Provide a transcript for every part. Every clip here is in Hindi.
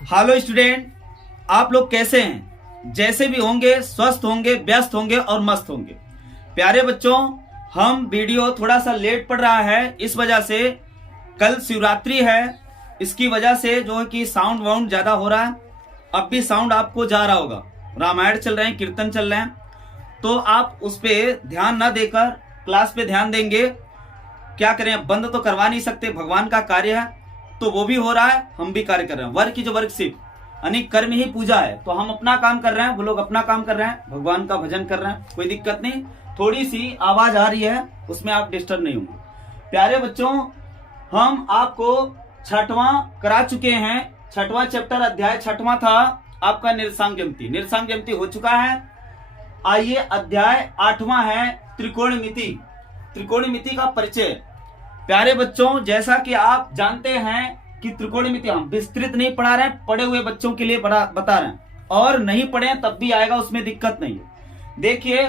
हेलो स्टूडेंट, आप लोग कैसे हैं? जैसे भी होंगे, स्वस्थ होंगे, व्यस्त होंगे और मस्त होंगे। प्यारे बच्चों, हम वीडियो थोड़ा सा लेट पड़ रहा है, इस वजह से कल शिवरात्रि है। इसकी वजह से जो है कि साउंड वाउंड ज्यादा हो रहा है। अब भी साउंड आपको जा रहा होगा, रामायण चल रहे हैं, कीर्तन चल रहे हैं, तो आप उस पर ध्यान न देकर क्लास पे ध्यान देंगे। क्या करें, बंद तो करवा नहीं सकते, भगवान का कार्य है तो वो भी हो रहा है, हम भी कार्य कर रहे हैं। वर्क की जो वर्कशिप यानी कर्म ही पूजा है, तो हम अपना काम कर रहे हैं, वो लोग अपना काम कर रहे हैं, भगवान का भजन कर रहे हैं, कोई दिक्कत नहीं। थोड़ी सी आवाज आ रही है, उसमें आप डिस्टर्ब नहीं होंगे। प्यारे बच्चों, हम आपको छठवां करा चुके हैं। छठवां चैप्टर अध्याय छठवां था आपका निरसांग ज्यामिति। निरसांग ज्यामिति हो चुका है। आइए, अध्याय आठवां है त्रिकोणमिति। त्रिकोणमिति का परिचय। प्यारे बच्चों, जैसा कि आप जानते हैं कि त्रिकोणमिति हम विस्तृत नहीं पढ़ा रहे हैं, पढ़े हुए बच्चों के लिए बता रहे हैं, और नहीं पढ़े तब भी आएगा, उसमें दिक्कत नहीं है। देखिए,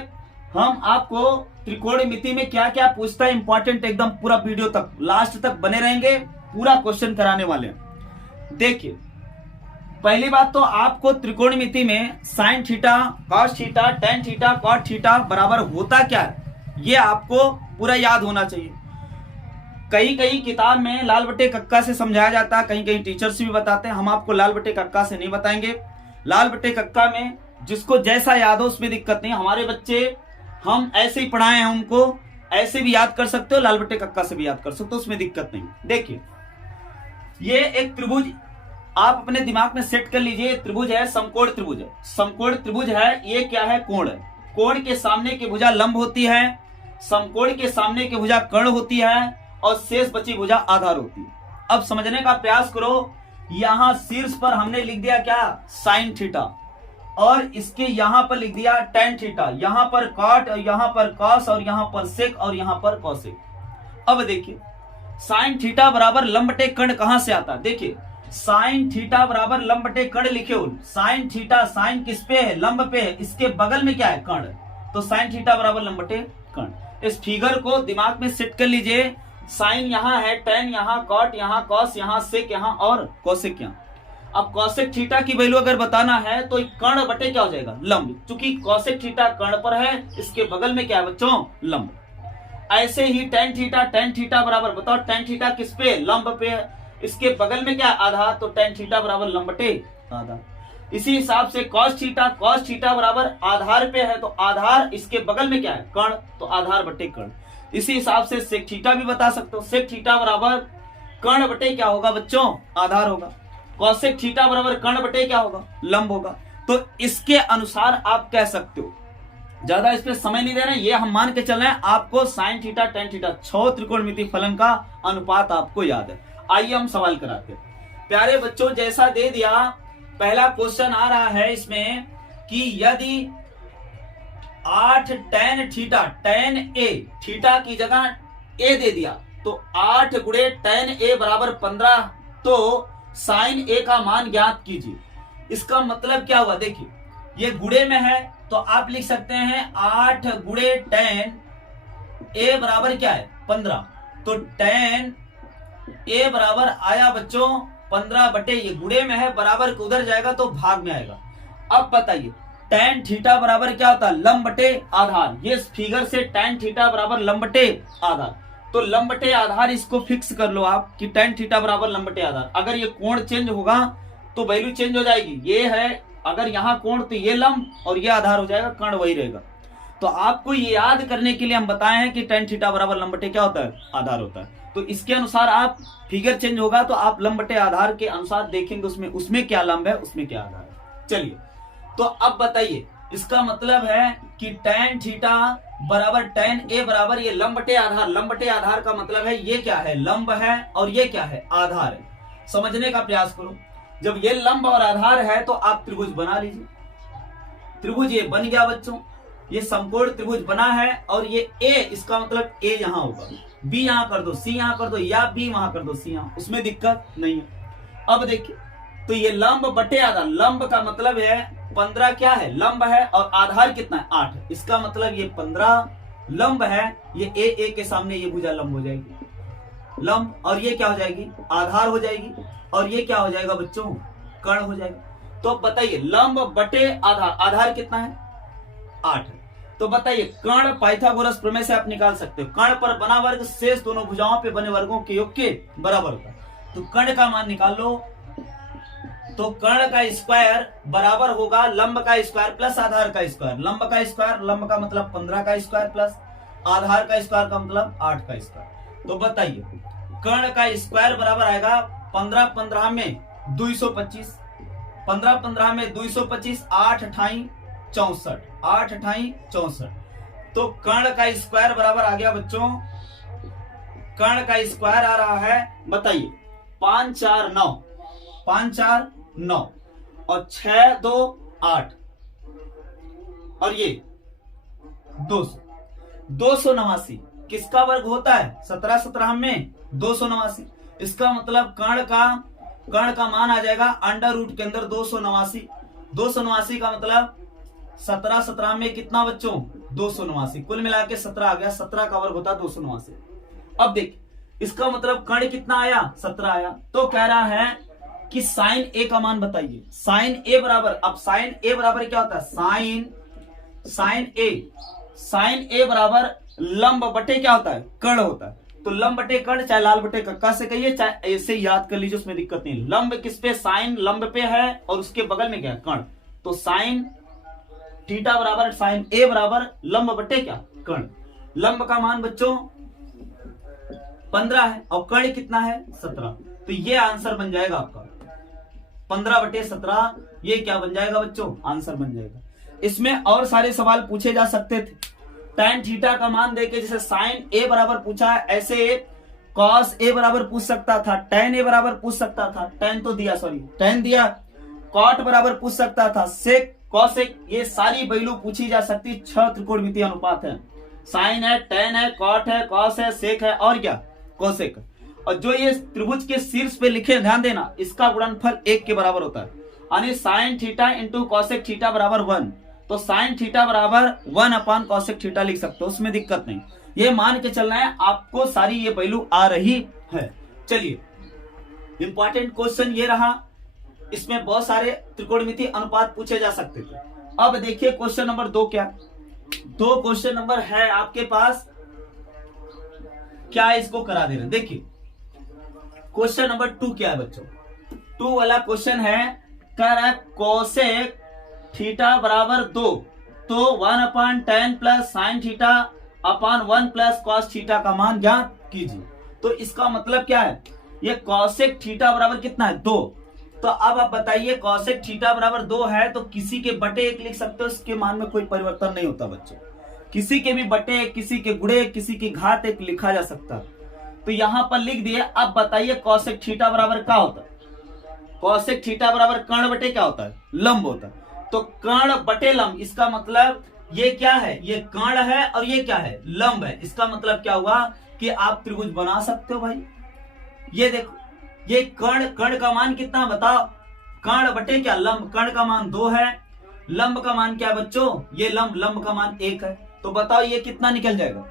हम आपको त्रिकोणमिति में क्या क्या पूछता है इंपॉर्टेंट, एकदम पूरा वीडियो तक लास्ट तक बने रहेंगे, पूरा क्वेश्चन कराने वाले हैं। देखिए, पहली बात तो आपको त्रिकोणमिति में sine theta, cos theta, tan theta, cot theta बराबर होता क्या है, ये आपको पूरा याद होना चाहिए। कहीं कहीं किताब में लाल बटे कक्का से समझाया जाता है, कहीं कहीं टीचर्स भी बताते हैं। हम आपको लाल बटे कक्का से नहीं बताएंगे। लाल बटे कक्का में जिसको जैसा याद हो उसमें दिक्कत नहीं। हमारे बच्चे हम ऐसे ही पढ़ाए हैं, उनको ऐसे भी याद कर सकते हो, लाल बटे कक्का से भी याद कर सकते हो, उसमें दिक्कत नहीं। देखिए, ये एक त्रिभुज आप अपने दिमाग में सेट कर लीजिए। त्रिभुज है, समकोण त्रिभुज है। समकोण त्रिभुज है, ये क्या है, कोण है। कोण के सामने की भुजा लंब होती है, समकोण के सामने की भुजा कर्ण होती है, और शेष बची भुजा आधार होती है। अब समझने का प्रयास करो। यहां शीर्ष पर हमने लिख दिया क्या, साइन थीटा, और इसके यहां पर लिख दिया टेन थीटा, यहां पर कॉट, और यहां पर कॉस, और यहां पर सेक, और यहां पर कॉसेक। अब देखिए, साइन थीटा बराबर लंब बटे कर्ण कहां से आता है। देखिए, साइन थीटा बराबर लंब बटे कर्ण लिखे हो। साइन थीटा, साइन किस पे है, लंब पे है, इसके बगल में क्या है, कर्ण, तो साइन थीटा बराबर लंब बटे कर्ण। इस फिगर को दिमाग में सेट कर लीजिए। साइन यहाँ है, टेन यहाँ, कॉट यहाँ, कॉस यहाँ, सेक यहाँ, और कोसेक यहाँ। अब कोसेक थीटा की वैल्यू अगर बताना है तो कर्ण बटे क्या हो जाएगा, लंब। चूंकि कोसेक थीटा कर्ण पर है, इसके बगल में क्या है बच्चों, लंब। ऐसे ही टेन थीटा बराबर, बताओ टेन थीटा किस पे, लंब पे है, इसके बगल में क्या आधार, तो टेन थीटा बराबर लंब बटे आधार। इसी हिसाब से कॉस थीटा बराबर आधार पे है, तो आधार इसके बगल में क्या है, कर्ण, तो आधार बटे कर्ण। इसी हिसाब से सेक थीटा भी बता सकते हो। सेक थीटा बराबर कर्ण बटे क्या होगा बच्चों, आधार होगा। कॉसेक थीटा बराबर कर्ण बटे क्या होगा, लंब होगा। तो इसके अनुसार आप कह सकते हो। ज्यादा इस पे समय नहीं दे रहे हैं, ये हम मान के चल रहे हैं आपको साइन थीटा, टेन थीटा, 6 त्रिकोणमिति फलन का अनुपात आपको याद है। आइए हम सवाल कराते हैं। प्यारे बच्चों, जैसा दे दिया, पहला क्वेश्चन आ रहा है इसमें कि यदि 8 टेन थीटा, टेन ए, थीटा की जगह ए दे दिया, तो 8 गुणे टेन ए बराबर 15, तो साइन ए का मान ज्ञात कीजिए। इसका मतलब क्या हुआ, देखिए, ये गुणे में है तो आप लिख सकते हैं 8 गुणे टेन ए बराबर क्या है, 15, तो टेन ए बराबर आया बच्चों 15 बटे, ये गुणे में है, बराबर के उधर जाएगा तो भाग में आएगा। अब बताइए, टेन थीटा बराबर क्या होता है, लंब बटे आधार। ये फिगर से टेन थीटा बराबर लंब बटे आधार, तो लंब बटे आधार इसको फिक्स कर लो आप कि टेन थीटा बराबर लंब बटे आधार। अगर ये कोण चेंज होगा तो वैल्यू चेंज हो जाएगी। ये है, अगर यहाँ कोण तो ये लंब और ये आधार हो जाएगा, कर्ण वही रहेगा। तो आपको ये याद करने के लिए हम बताए हैं कि टेन थीटा बराबर लंब बटे क्या होता है, आधार होता है। तो इसके अनुसार आप फिगर चेंज होगा तो आप लंब बटे आधार के अनुसार देखेंगे उसमें क्या लंब है, उसमें क्या आधार है। चलिए, तो अब बताइए, इसका मतलब है कि टेन थीटा बराबर टेन ए बराबर ये लंब बटे आधार। लंब बटे आधार का मतलब है ये क्या है, लंब है, और ये क्या है, आधार है। समझने का प्रयास करो। जब ये लंब और आधार है तो आप त्रिभुज बना लीजिए। त्रिभुज ये बन गया बच्चों, ये समकोण त्रिभुज बना है, और ये ए, इसका मतलब ए यहां होगा, बी यहां कर दो, सी यहां कर दो, या बी वहां कर दो, सी यहां, उसमें दिक्कत नहीं है। अब देखिए, तो ये लंब बटे आधार, लंब का मतलब है 15 क्या है, लंब है, और आधार कितना है, 8। इसका मतलब ये 15 लंब है, ये ए के सामने ये भुजा लंब हो जाएगी, लंब, और ये क्या हो जाएगी, आधार हो जाएगी। और ये क्या हो जाएगा बच्चों, कर्ण हो जाएगा। तो बताइए लंब बटे आधार, आधार कितना है 8 है। तो बताइए कर्ण पाइथागोरस प्रमेय से आप निकाल सकते हो, कर्ण पर बना वर्ग शेष दोनों भुजाओं पे बने वर्गों के योग के बराबर होता है। तो कर्ण का मान निकाल लो, तो कर्ण का स्क्वायर बराबर होगा लंब का स्क्वायर प्लस आधार का स्क्वायर। लंब का स्क्वायर, लंब का मतलब 15 का स्क्वायर प्लस आधार का स्क्वायर का मतलब 8 का स्क्वायर। तो बताइए कर्ण का स्क्वायर बराबर आएगा 15 15 में 225, 15 15 में 225, 8 अठाई 64, 8 अठाई 64। तो कर्ण का स्क्वायर बराबर आ गया बच्चों, कर्ण का स्क्वायर आ रहा है बताइए 5 4 9, 5 4 9 और 6 2 8 और ये 289 किसका वर्ग होता है 17 17 में 289। इसका मतलब कर्ण का मान आ जाएगा अंडर रूट के अंदर 289। 289 का मतलब 17 17 में कितना बच्चों 289, कुल मिला के 17 आ गया, 17 का वर्ग होता है 289। अब देख इसका मतलब कर्ण कितना आया 17 आया। तो कह रहा है कि साइन ए का मान बताइए, साइन ए बराबर, अब साइन ए बराबर क्या होता है साइन ए बराबर लंब बटे क्या होता है कर्ण होता है। तो लंब बटे कर्ण, चाहे लाल बटे कक्का से कहिए चाहे ऐसे याद कर लीजिए, उसमें दिक्कत नहीं। लंब किस पे, साइन लंब पे है और उसके बगल में क्या है कर्ण। तो साइन थीटा बराबर साइन ए बराबर लंब बटे क्या कर्ण। लंब का मान बच्चों 15 है और कर्ण कितना है 17। तो ये आंसर बन जाएगा आपका 15 बटे 17, ये क्या बन जाएगा बच्चों आंसर बन जाएगा। इसमें और सारे सवाल पूछे जा सकते थे, tan थीटा का मान देके, जैसे साइन ए बराबर पूछा है ऐसे कॉस ए बराबर पूछ सकता था, tan ए बराबर पूछ सकता था, tan तो दिया, सॉरी tan दिया, कॉट बराबर पूछ सकता था, सेक कॉसेक, ये सारी वैल्यू पूछी जा सकती। 6 त्रिकोणमितीय अनुपात है, साइन है, tan है, कॉट है, कॉस है, सेक है और क्या कोसेक। और जो ये त्रिभुज के शीर्ष पे लिखे ध्यान देना, इसका गुणनफल 1 के बराबर होता है, यानी sine theta into cosec theta बराबर 1। तो साइन थीटा बराबर 1 अपान कॉसेक थीटा लिख सकते हो, उसमें दिक्कत नहीं। ये मान के चलना है आपको, सारी ये वैल्यू आ रही है। चलिए इंपॉर्टेंट क्वेश्चन ये रहा, इसमें बहुत सारे त्रिकोणमितीय अनुपात पूछे जा सकते थे। अब देखिए क्वेश्चन नंबर 2 क्या, 2 क्वेश्चन नंबर है आपके पास, क्या इसको करा दे रहे हैं। देखिए क्वेश्चन नंबर 2 क्या है बच्चों, 2 वाला क्वेश्चन है, कह रहा है कोसेक थीटा बराबर 2, तो 1 अपान tan plus sine theta upon 1 plus cos theta का मान ज्ञात कीजिए। तो इसका मतलब क्या है, ये कॉसेक थीटा बराबर कितना है 2। तो अब आप बताइए कॉसेक थीटा बराबर 2 है तो किसी के बटे 1 लिख सकते हो, इसके मान में कोई परिवर्तन नहीं होता बच्चों, किसी के भी बटे 1, किसी के गुणे 1, किसी की घात 1 लिखा जा सकता है। तो यहां पर लिख दिए। अब बताइए कॉसेक थीटा बराबर क्या होता है, कॉसेक थीटा बराबर कर्ण बटे क्या होता है लंब होता है। तो कर्ण बटे लंब, इसका मतलब ये क्या है, ये कर्ण है और ये क्या है लंब है। इसका मतलब क्या हुआ कि आप त्रिभुज बना सकते हो भाई। ये देखो ये कर्ण का मान कितना बताओ, कर्ण बटे क्या लंब, कर्ण का मान 2 है, लंब का मान क्या बच्चों, ये लंब का मान 1 है। तो बताओ ये कितना निकल जाएगा,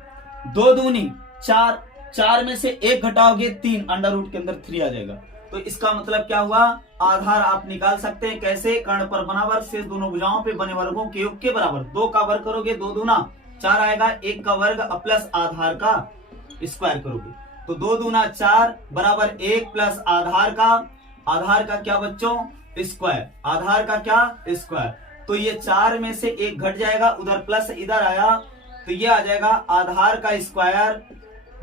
2 दूनी 4, 4 में से 1 घटाओगे 3, अंडर रूट के अंदर 3 आ जाएगा। तो इसका मतलब क्या हुआ, आधार आप निकाल सकते हैं कैसे, कर्ण पर बना वर्ग शेष दोनों भुजाओं पे बने वर्गों के योग के बराबर। 2 का वर्ग करोगे 2 दूना 4 आएगा, 1 का वर्ग प्लस आधार का स्क्वायर करोगे तो 2 दूना 4 बराबर 1 प्लस आधार का क्या बच्चों स्क्वायर, आधार का क्या स्क्वायर। तो ये 4 में से 1 घट जाएगा, उधर प्लस इधर आया तो ये आ जाएगा आधार का स्क्वायर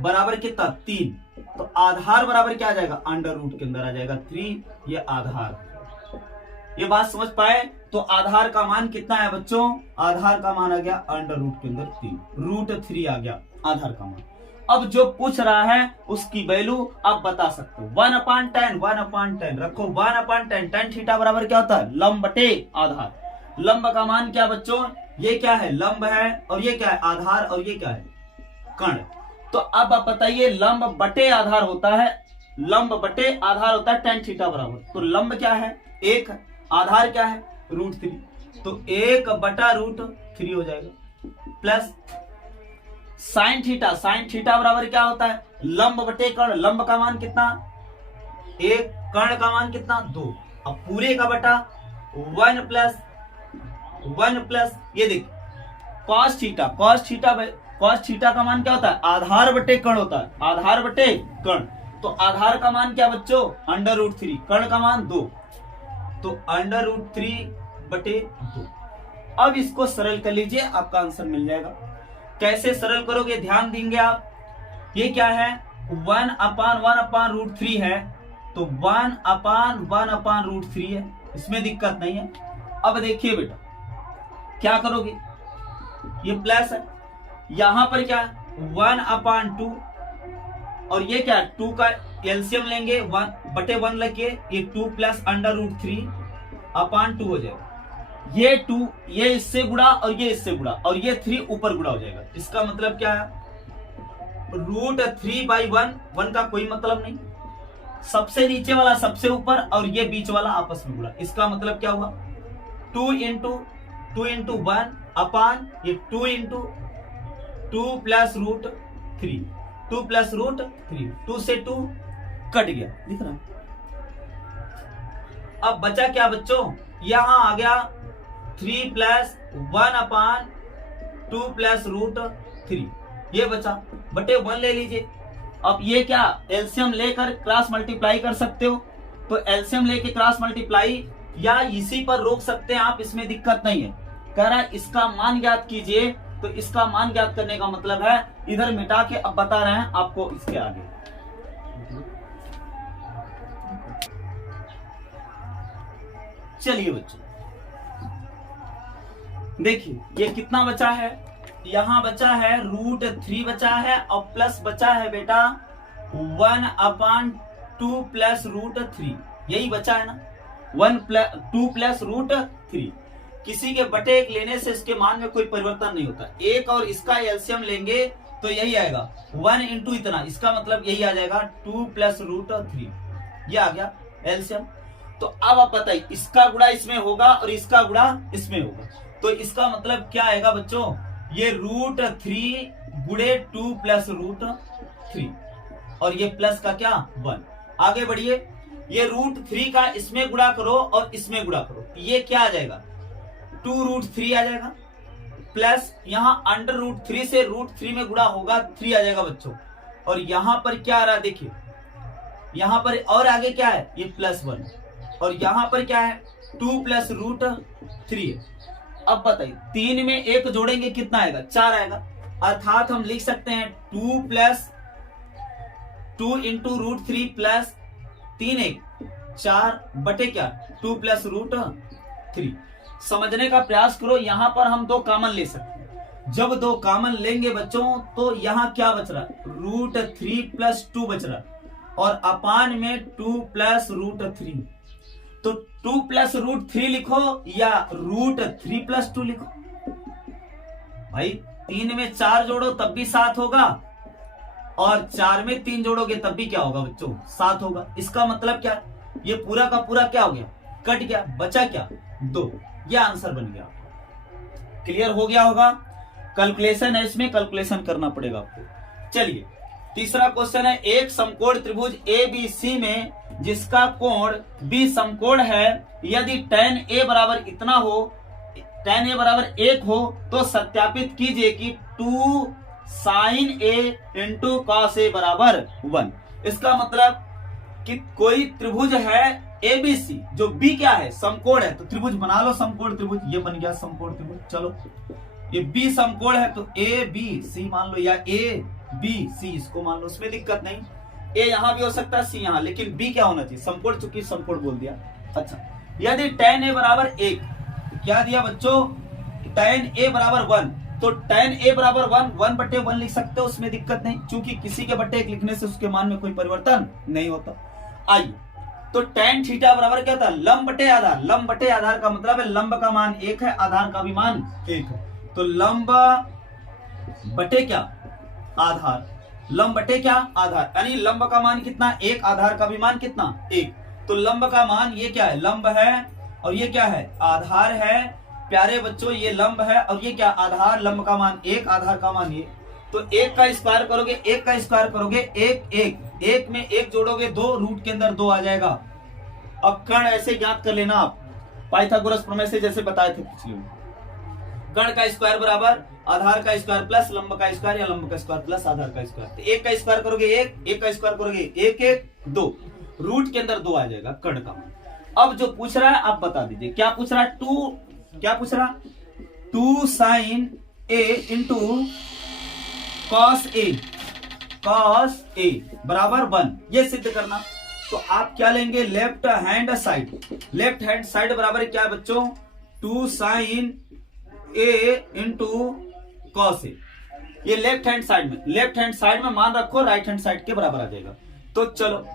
बराबर कितना 3। तो आधार बराबर क्या आ जाएगा अंडर रूट के अंदर आ जाएगा 3, ये आधार। ये बात समझ पाए। तो आधार का मान कितना है बच्चों, आधार का मान आ गया अंडर रूट के अंदर 3, √3 आ गया आधार का मान। अब जो पूछ रहा है उसकी वैल्यू आप बता सकते हो, 1 अपान tan रखो, 1 अपान tan थीटा बराबर क्या होता है लंब बटे आधार। लंब का मान क्या बच्चों, ये क्या है लंब है और ये क्या है आधार और ये क्या है कर्ण। तो अब आप बताइए लंब बटे आधार होता है, लंब बटे आधार होता है tan थीटा बराबर। तो लंब क्या है 1, आधार क्या है √3, तो 1 बटा √3 हो जाएगा प्लस साइन थीटा बराबर क्या होता है लंब बटे कर्ण। लंब का मान कितना 1, कर्ण का मान कितना 2, अब पूरे का बटा 1 प्लस ये देख cos थीटा का मान क्या होता है, आधार बटे कर्ण होता है, आधार बटे कर्ण। तो आधार का मान क्या बच्चों, √3, कर्ण का मान 2, तो √3 बटे 2। अब इसको सरल कर लीजिए, आपका आंसर मिल जाएगा। कैसे सरल करोगे, ध्यान देंगे आप। ये क्या है, 1/1/√3 है, तो 1/1/√3 है, इसमें दिक्कत नहीं है। अब देखिए बेटा क्या करोगे, ये प्लस है, यहां पर क्या 1/2 और ये क्या 2 का एलसीएम लेंगे 1/1 लगे, ये 2 प्लस √3/2 हो जाएगा। ये 2 ये इससे गुणा और ये इससे गुणा और ये 3 ऊपर गुणा हो जाएगा। इसका मतलब क्या है, √3/1, 1 का कोई मतलब नहीं, सबसे नीचे वाला सबसे ऊपर और ये बीच वाला आपस में गुणा। इसका मतलब क्या हुआ, 2 into 1 अपान ये 2 into 2 प्लस √3, 2 प्लस √3, 2 से 2 कट गया, दिख रहा। अब बचा क्या बच्चों, यहां आ गया 3 प्लस 1/2 प्लस √3, ये बचा बटे 1 ले लीजिए। अब ये क्या एलसीएम लेकर क्रॉस मल्टीप्लाई कर सकते हो, तो एलसीएम लेके क्रॉस मल्टीप्लाई या इसी पर रोक सकते हैं आप, इसमें दिक्कत नहीं है। कह रहा है इसका मान ज्ञात कीजिए, तो इसका मान ज्ञात करने का मतलब है इधर मिटा के अब बता रहे हैं आपको इसके आगे। चलिए बच्चों देखिए ये कितना बचा है, यहां बचा है √3 बचा है और प्लस बचा है बेटा 1/2 प्लस √3, यही बचा है ना, 2 प्लस √3। किसी के बटे 1 लेने से इसके मान में कोई परिवर्तन नहीं होता। एक और इसका एलसीएम लेंगे तो यही आएगा 1 into इतना, इसका मतलब यही आ जाएगा 2 प्लस √3, ये आ गया एलसीएम। तो अब आप बताइए इसका गुणा इसमें होगा और इसका गुणा इसमें होगा, तो इसका मतलब क्या आएगा बच्चों, ये √3 गुणे 2 प्लस √3 और ये प्लस का क्या 1। आगे बढ़िए, ये √3 का इसमें गुणा करो और इसमें गुणा करो, ये क्या आ जाएगा 2√3 आ जाएगा, प्लस यहां √3 से √3 में गुणा होगा 3 आ जाएगा बच्चों। और यहां पर क्या आ रहा है देखिए, यहां पर और आगे क्या है, ये +1 और यहां पर क्या है 2 प्लस √3 है। अब बताइए 3 में 1 जोड़ेंगे कितना आएगा, 4 आएगा। अर्थात हम लिख सकते हैं 2 into √3 प्लस 3 1 4 बटे क्या 2 प्लस √3। समझने का प्रयास करो, यहां पर हम 2 कॉमन ले सकते हैं। जब 2 कॉमन लेंगे बच्चों तो यहां क्या बच रहा है, √3 प्लस 2 बच रहा है और अपान में 2 प्लस √3। तो 2 प्लस √3 लिखो या √3 प्लस 2 लिखो। भाई 3 में 4 जोड़ो तब भी 7 होगा और 4 में 3 जोड़ोगे तब भी क्या होगा बच्चों 7 होगा। इसका मतलब क्या, ये पूरा का पूरा क्या हो गया, कट गया, बचा क्या 2, यह आंसर बन गया। क्लियर हो गया होगा, कैलकुलेशन है इसमें, कैलकुलेशन करना पड़ेगा आपको। चलिए तीसरा क्वेश्चन है, एक समकोण त्रिभुज ABC में जिसका कोण B समकोण है, यदि tan A बराबर इतना हो, tan A बराबर 1 हो तो सत्यापित कीजिए कि 2 sin A into cos A बराबर 1। इसका मतलब कि कोई त्रिभुज है ABC जो B क्या है समकोण है, तो त्रिभुज बना लो, समकोण त्रिभुज, ये बन गया समकोण त्रिभुज। चलो ये B समकोण है तो ABC मान लो या ABC इसको मान लो, उसमें दिक्कत नहीं। A यहां भी हो सकता है, C यहां, लेकिन B क्या होना चाहिए समकोण, चूंकि समकोण बोल दिया। अच्छा यदि tan A बराबर 1, क्या दिया बच्चों tan A बराबर 1, तो tan A बराबर 1 बटे 1 लिख सकते हो, उसमें दिक्कत नहीं, क्योंकि किसी के बटे 1 लिखने से उसके मान में कोई परिवर्तन नहीं होता। आइए तो tan थीटा बराबर क्या था, लंब बटे आधार। लंब बटे आधार का मतलब है लंब का मान 1 है, आधार का भी मान 1 है, तो लंब बटे क्या आधार, लंब बटे क्या आधार, यानी लंब का मान कितना 1, आधार का भी मान कितना 1। तो लंब का मान ये क्या है, लंब है और ये क्या है आधार है। प्यारे बच्चों ये लंब है और ये क्या आधार, लंब का मान 1, आधार का मान ये, तो 1 का स्क्वायर करोगे, 1 का स्क्वायर करोगे 1 1 1 में 1 जोड़ोगे 2, रूट के अंदर 2 आ जाएगा, अब कर्ण ऐसे ज्ञात कर लेना आप, पाइथागोरस प्रमेय से जैसे बताए थे पिछले में। कर्ण का स्क्वायर बराबर आधार का स्क्वायर प्लस लंब का स्क्वायर या लंब का स्क्वायर प्लस आधार का स्क्वायर। तो एक का स्क्वायर करोगे एक का स्क्वायर करोगे एक 2, रूट के अंदर 2 आ जाएगा कर्ण का मान। अब जो पूछ रहा है आप बता दीजिए, क्या पूछ रहा है? क्या पूछ रहा? 2 sin a into cos a बराबर 1, ये सिद्ध करना। तो आप क्या लेंगे? लेफ्ट हैंड साइड बराबर क्या है बच्चों? 2 sin a into cos a। ये लेफ्ट हैंड साइड में मान रखो, राइट हैंड साइड के बराबर आ जाएगा। तो चलो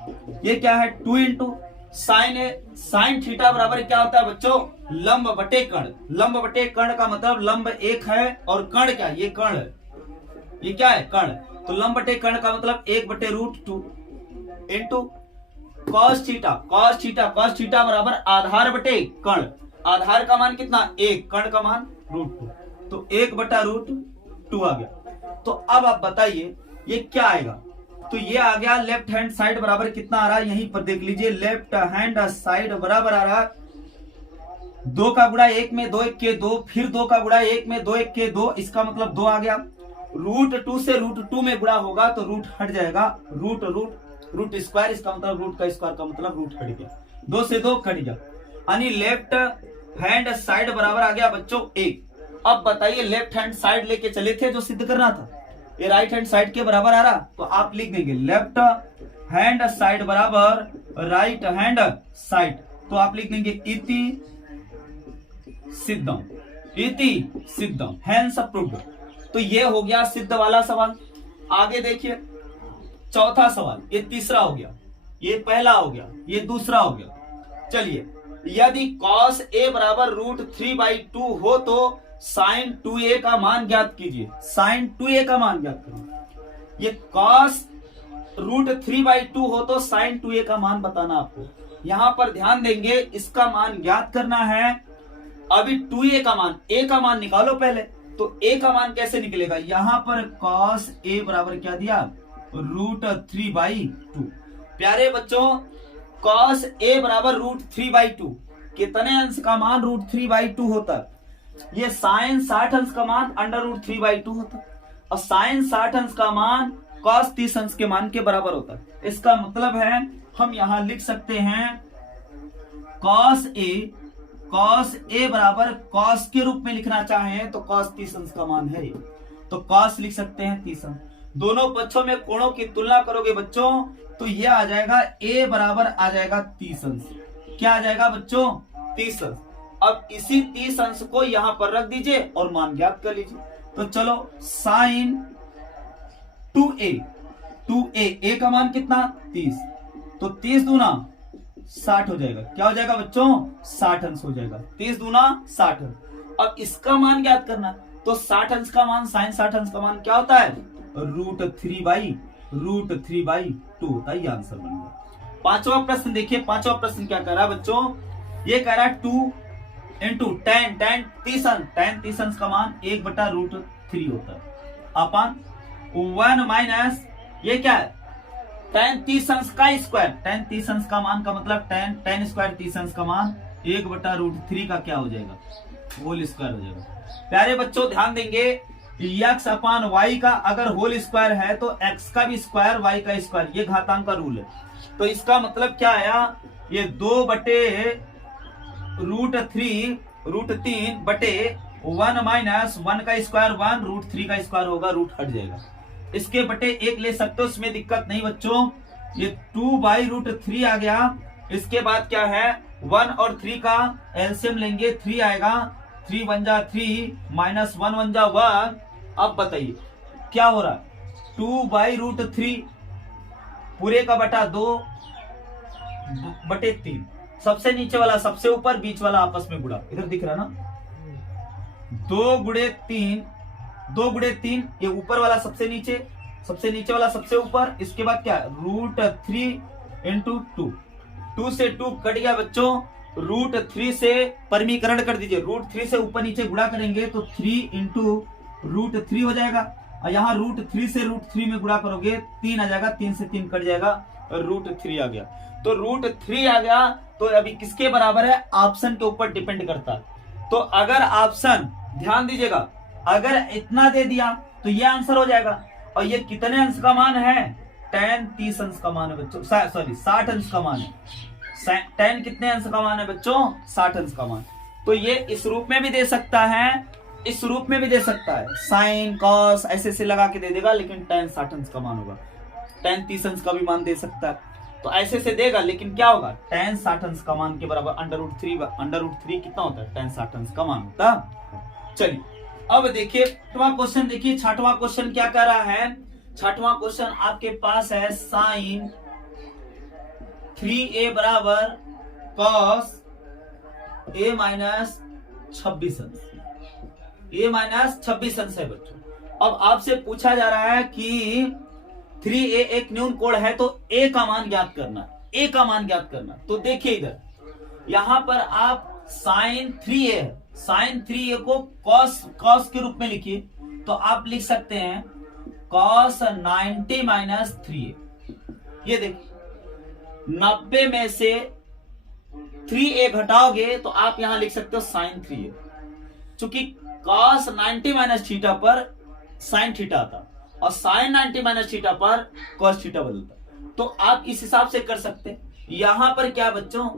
ये क्या है? 2 इंटू साइन ए, साइन थीटा बराबर क्या होता है बच्चों? लंब बटे कर्ण का मतलब लंब एक है और कर्ण क्या? ये कर्ण है, ये क्या है? कर्ण। तो लंब बटे कर्ण का मतलब 1/√2 इंटू कॉस थीटा बराबर आधार बटे कर्ण। आधार का मान कितना? 1, कर्ण का मान √2, तो 1/√2 आ गया। तो अब आप बताइए ये क्या आएगा? तो ये आ गया लेफ्ट हैंड साइड बराबर कितना आ रहा है? यहीं पर देख लीजिए, लेफ्ट हैंड साइड बराबर आ रहा 2 का गुणा 1 में 2 1 के 2, फिर 2 का गुणा 1 में 2 1 के 2, इसका मतलब 2 आ गया। √2 से √2 में गुणा होगा तो रूट हट जाएगा, रूट स्क्वायर, इसका मतलब रूट का स्क्वायर का मतलब रूट हट गया, 2 से 2 कट गया, यानी लेफ्ट हैंड साइड बराबर आ गया बच्चों 1। अब बताइए लेफ्ट हैंड साइड लेके चले थे जो सिद्ध करना था, ये राइट हैंड साइड के बराबर आ रहा, तो आप लिख देंगे लेफ्ट हैंड साइड बराबर राइट हैंड साइड, तो आप लिख देंगे इति सिद्धम हैंस प्रूव्ड। तो ये हो गया सिद्ध वाला सवाल। आगे देखिए चौथा सवाल, ये तीसरा हो गया, ये पहला हो गया, ये दूसरा हो गया। चलिए, यदि cos a बराबर √3/2 हो तो sin 2a का मान ज्ञात कीजिए। sin 2a का मान ज्ञात करिए। ये cos √3/2 हो तो sin 2a का मान बताना आपको। यहां पर ध्यान देंगे, इसका मान ज्ञात करना है। अभी 2a का मान, a का मान निकालो पहले, तो a का मान कैसे निकलेगा? यहां पर cos a बराबर क्या दिया? √3/2। प्यारे बच्चों, cos a बराबर √3/2, कितने अंश का मान √3/2 होता है? ये sin 60 अंश का मान √3/2 होता है, और sin 60 अंश का मान cos 30 अंश के मान के बराबर होता है। इसका मतलब है हम यहां लिख सकते हैं cos a बराबर cos के रूप में लिखना चाहें तो cos 30 अंश का मान है, तो cos लिख सकते हैं 30 अंश। दोनों पक्षों में कोणों की तुलना करोगे बच्चों तो ये आ जाएगा a बराबर आ जाएगा 30 अंश। क्या आ जाएगा बच्चों? 30 अंश। अब इसी 30 अंश को यहां पर रख दीजिए और मान ज्ञात कर लीजिए। तो चलो sin 2a, a का मान कितना? 30, तो 30 दूना 60 हो जाएगा। क्या हो जाएगा बच्चों? 60 अंश हो जाएगा। 30 दूना 60 अंश। अब इसका मान ज्ञात करना, तो 60 अंश का मान, sin 60 अंश का मान क्या होता है? √3/2 होता है। ये आंसर बन गया। पांचवा प्रश्न देखिए, पांचवा प्रश्न क्या कर रहा है बच्चों? ये कह रहा है 2 इंटू tan 30 अंश का मान 1/√3 होता है, अपन 1 माइनस ये क्या है? tan 30 अंश का स्क्वायर, tan 30 अंश का मान का मतलब tan स्क्वायर 30 अंश का मान 1/√3 का क्या हो जाएगा? होल स्क्वायर हो जाएगा। प्यारे बच्चों ध्यान देंगे, x अपान वाई का अगर होल स्क्वायर है तो x का भी स्क्वायर वाई का स्क्वायर, ये घातांक का रूल है। तो इसका मतलब क्या आया? ये 2/√3 बटे 1 माइनस 1 का स्क्वायर 1, √3 का स्क्वायर होगा, रूट हट जाएगा। इसके बटे 1 ले सकते हो, इसमें दिक्कत नहीं बच्चों। ये 2/√3 आ गया। इसके बाद क्या है? 1 और 3 का एलसीएम लेंगे, 3 आएगा, 3 1 जा 3 माइनस 1 1 जा 1। अब बताइए क्या हो रहा है? 2/√3 पूरे का बटा 2/3, सबसे नीचे वाला सबसे ऊपर, बीच वाला आपस में गुणा, इधर दिख रहा ना? 2/3, ये ऊपर वाला सबसे नीचे वाला सबसे ऊपर, इसके बाद क्या? √3 इंटू 2 से 2 कट गया बच्चों। √3 से परमीकरण कर दीजिए, √3 से ऊपर नीचे गुणा करेंगे तो 3 इंटू √3 हो जाएगा, और यहाँ √3 से √3 में गुणा करोगे 3 आ जाएगा, 3 से 3 कट जाएगा, √3 आ गया। तो √3 आ गया, तो अभी किसके बराबर है, ऑप्शन के ऊपर डिपेंड करता है। तो अगर ऑप्शन, ध्यान दीजिएगा, अगर इतना दे दिया तो ये आंसर हो जाएगा। और ये कितने अंश का मान है, tan 30 अंश का मान है बच्चों, सॉरी 60 अंश का मान है। tan कितने अंश का मान है बच्चों, 60 अंश का मान। तो ये इस रूप में भी दे सकता है, इस रूप में भी दे सकता है, साइन कॉस ऐसे से लगा के दे देगा, लेकिन tan 60 अंश का मान होगा। tan 30 अंश का भी मान दे सकता है, तो ऐसे से देगा, लेकिन क्या होगा, tan 60 अंश का मान के बराबर √3 कितना होता है, tan 60 अंश का मान होता है। चलिए अब देखिए छठवां क्वेश्चन, देखिए छठवां क्वेश्चन क्या कर रहा है। छठवां क्वेश्चन आपके पास है साइन 3a बराबर कॉस a माइनस 26 अंश, a माइनस 26 अंश है बच्चों। अब आपसे पूछा जा रहा है कि 3a एक न्यून कोण है, तो a का मान ज्ञात करना, a का मान ज्ञात करना। तो देखिए इधर, यहां पर आप साइन 3a है, साइन 3a को कॉस के रूप में लिखिए, तो आप लिख सकते हैं कॉस 90 माइनस 3a। ये देखिए 90 में से 3a घटाओगे तो आप यहां लिख सकते हो साइन 3a, चूंकि कॉस 90 माइनस थीटा पर साइन थीटा आता और साइन 90 माइनस थीटा पर कॉस थीटा बदलता, तो आप इस हिसाब से कर सकते हैं। यहां पर क्या बच्चों,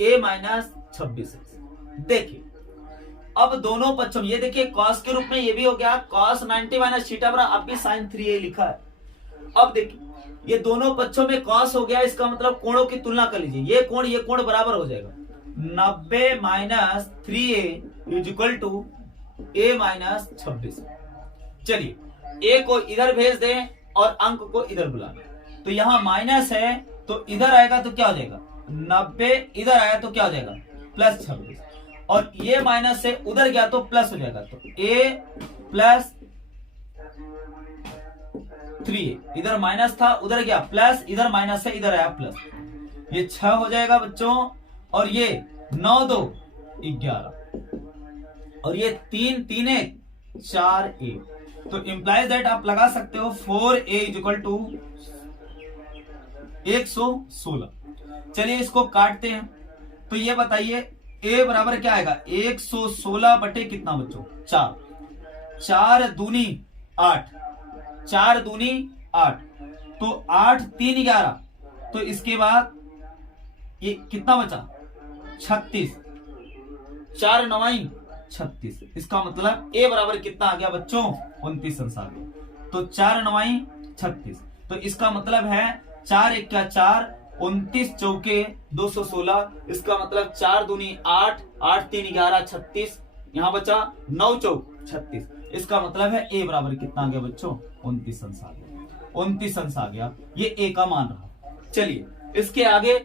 a माइनस 26। देखिए अब दोनों पक्षों में, ये देखिए कॉस के रूप में ये भी हो गया, कॉस 90 माइनस थीटा पर अब भी साइन 3a लिखा है। अब देखिए ये दोनों पक्षों में कॉस हो गया, इसका मतलब कोणों की तुलना कर लीजिए, ये कोण बराबर हो जाएगा। 90 minus 3a is equal to a minus 26। चलिए a को इधर भेज दें और अंक को इधर बुला लें, तो यहां माइनस है तो इधर आएगा तो क्या हो जाएगा, 90 इधर आया तो क्या हो जाएगा, प्लस 26, और ये माइनस से उधर गया तो प्लस हो जाएगा, तो a प्लस 3a, इधर माइनस था उधर गया प्लस, इधर माइनस है इधर आया प्लस, ये 6 हो जाएगा बच्चों, और ये 9 2 11, और ये 3 3 1 4a। तो इंप्लाइज दैट आप लगा सकते हो 4a इज इक्वल टू 116। चलिए इसको काटते हैं, तो ये बताइए a बराबर क्या आएगा, 116 बटे कितना बच्चों, 4, 4 दूनी 8, 4 दूनी 8, तो 8 3 11, तो इसके बाद ये कितना बचा, 36, 4 9 36, इसका मतलब a बराबर कितना आ गया बच्चों, 29 अंश आ गया। तो 4 9 36, तो इसका मतलब है 4 1 4, 29 चौके 216, इसका मतलब 4 दूनी 8, 8 3 11 36, यहां बचा 9 चौक 36, इसका मतलब है a बराबर कितना आ गया बच्चों, 29 अंश आ गया, 29 अंश आ गया, ये a का मान रहा। चलिए इसके आगे